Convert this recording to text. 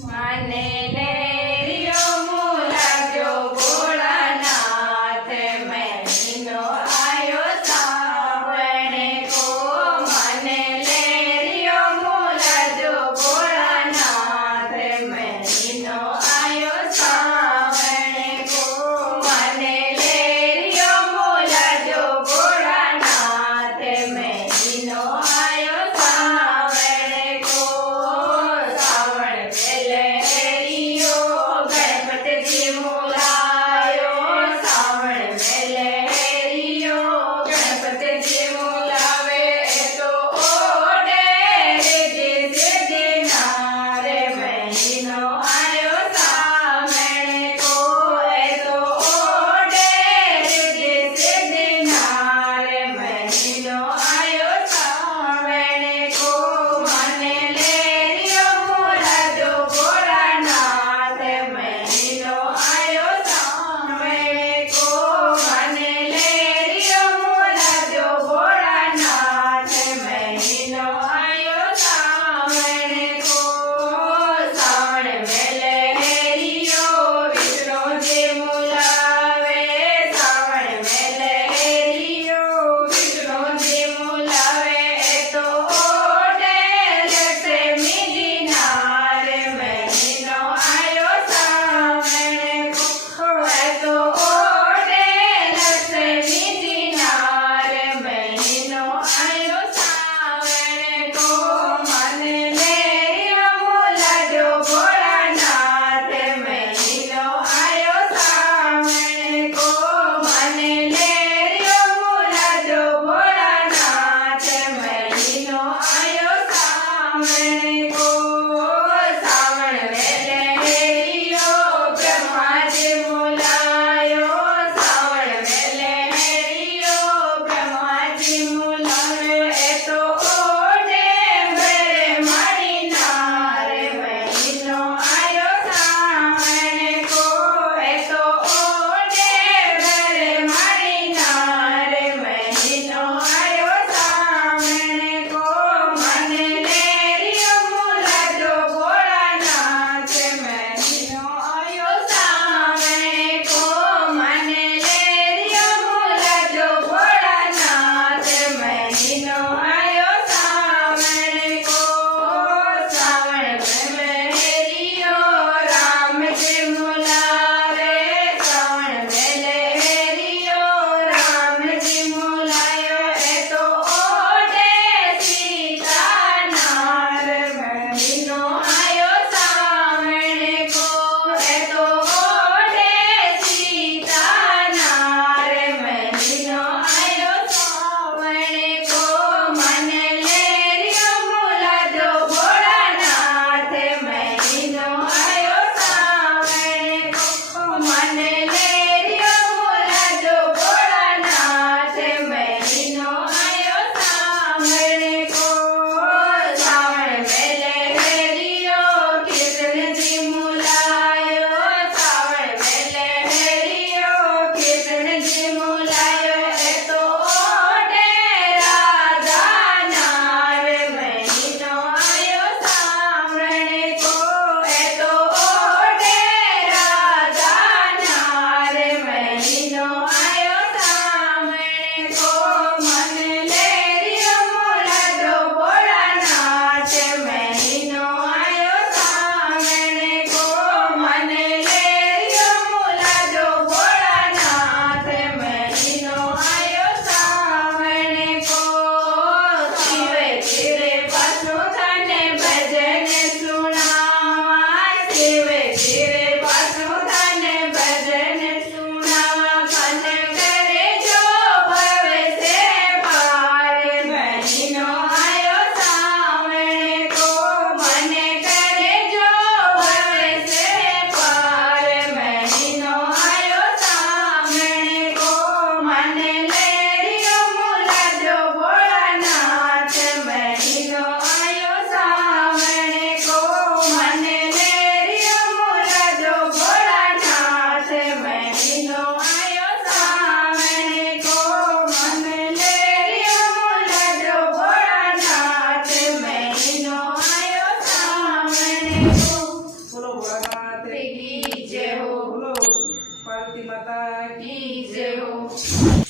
મને લેરિયો મુલાજો ભોળાનાથ મહિનો આયો સાવણે કો મને લેરિયો મુલાજો ભોળાનાથ મહિનો આયો સાવણે કો મને લેરિયો મુલાજો ભોળાનાથ મહિનો આયો સાવણે કો સાવણ મેલેરિયો ગણપતજી મુલાયો સાવણ મેલેરિયો ગણપતજી મુલાવે તો ઓડે જે દેનારે મહિનો આયો સાવણે કો તો ઓડે જે દેનારે મહિનો આયો સાવણે કો મને લેરિયો મુલાજો ભોળાનાથ મહિનો આયો સાવણે કો મને લેરિયો મુલાજો ભોળાનાથ મહિનો આયો સાવણે કો સાવણ માતે કી જય હો. બોલો પાર્વતી માતા કી કી જય હો.